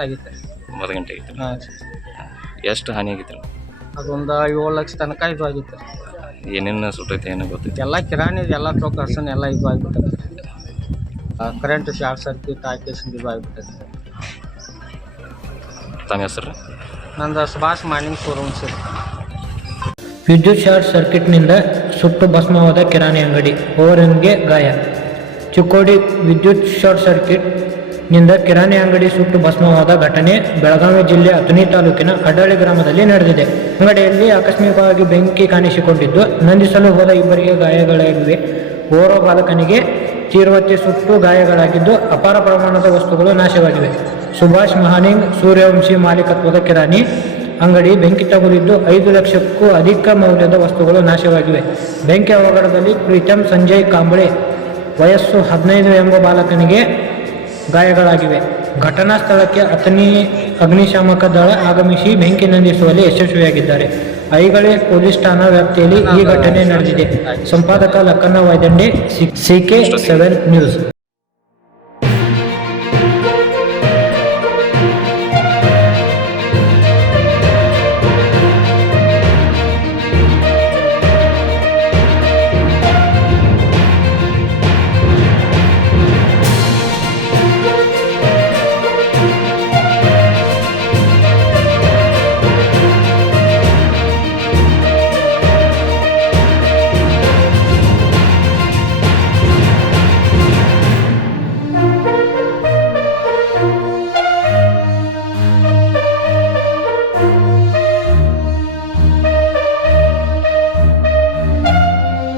ಆಗಿತ್ತು. ಒಂಬತ್ತು ಗಂಟೆ ಆಗಿತ್ತು. ಹಾಂ. ಎಷ್ಟು ಹಾನಿ ಆಗಿತ್ತು? ಅದೊಂದು ಏಳು ಲಕ್ಷ ತನಕ ಇದು ಆಗಿತ್ತು. ಏನೇನು ಸುಟ್ಟೈತೆ ಏನೋ ಗೊತ್ತೈತೆ? ಎಲ್ಲ ಕಿರಾಣಿ ಎಲ್ಲ ಹರ್ಸನ್ ಎಲ್ಲ ಇದು ಆಗಿಬಿಟ್ಟೈತೆ. ಕರೆಂಟ್ ಶಾರ್ಟ್ ಸರ್ಕ್ಯೂಟ್ ಹಾಕೇಸಿಂದ ಇದು ಆಗಿಬಿಟ್ಟೈತೆ. ತಮ್ಮ ಹೆಸರು? ನಂದು ಸುಭಾಷ್ ಮಾರ್ನಿಂಗ್ ಶೋರೂಮ್ ಸರ್. ವಿದ್ಯುತ್ ಶಾರ್ಟ್ ಸರ್ಕ್ಯೂಟ್ನಿಂದ ಸುಟ್ಟು ಭಸ್ಮವಾದ ಕಿರಾಣಿ ಅಂಗಡಿ ಓವರನ್ಗೆ ಗಾಯ. ಚಿಕ್ಕೋಡಿ ವಿದ್ಯುತ್ ಶಾರ್ಟ್ ಸರ್ಕ್ಯೂಟ್ನಿಂದ ಕಿರಾಣಿ ಅಂಗಡಿ ಸುಟ್ಟು ಭಸ್ಮವಾದ ಘಟನೆ ಬೆಳಗಾವಿ ಜಿಲ್ಲೆ ಅಥಣಿ ತಾಲೂಕಿನ ಕಡ್ಡಾಳಿ ಗ್ರಾಮದಲ್ಲಿ ನಡೆದಿದೆ. ಅಂಗಡಿಯಲ್ಲಿ ಆಕಸ್ಮಿಕವಾಗಿ ಬೆಂಕಿ ಕಾಣಿಸಿಕೊಂಡಿದ್ದು, ನಂದಿಸಲು ಹೋದ ಇಬ್ಬರಿಗೆ ಗಾಯಗಳಾಗಿವೆ. ಓರ್ವ ಬಾಲಕನಿಗೆ ತೀರ್ವತಿ ಸುಟ್ಟು ಗಾಯಗಳಾಗಿದ್ದು, ಅಪಾರ ಪ್ರಮಾಣದ ವಸ್ತುಗಳು ನಾಶವಾಗಿವೆ. ಸುಭಾಷ್ ಮಹಾನಿಂಗ್, ಸೂರ್ಯವಂಶಿ ಮಾಲೀಕತ್ವದ ಕಿರಾಣಿ ಅಂಗಡಿ ಬೆಂಕಿ ತಗುಲಿದ್ದು, ಐದು ಲಕ್ಷಕ್ಕೂ ಅಧಿಕ ಮೌಲ್ಯದ ವಸ್ತುಗಳು ನಾಶವಾಗಿವೆ. ಬೆಂಕಿ ಅವಘಡದಲ್ಲಿ ಪ್ರೀತಮ್ ಸಂಜಯ್ ಕಾಂಬಳೆ ವಯಸ್ಸು ಹದಿನೈದು ಎಂಬ ಬಾಲಕನಿಗೆ ಗಾಯಗಳಾಗಿವೆ. ಘಟನಾ ಸ್ಥಳಕ್ಕೆ ಅಥನಿ ಅಗ್ನಿಶಾಮಕ ದಳ ಆಗಮಿಸಿ ಬೆಂಕಿ ನಂದಿಸುವಲ್ಲಿ ಯಶಸ್ವಿಯಾಗಿದ್ದಾರೆ. ಐಗಳೆ ಪೊಲೀಸ್ ಠಾಣಾ ವ್ಯಾಪ್ತಿಯಲ್ಲಿ ಈ ಘಟನೆ ನಡೆದಿದೆ. ಸಂಪಾದಕ Lakkanna Vaidande C K seven news.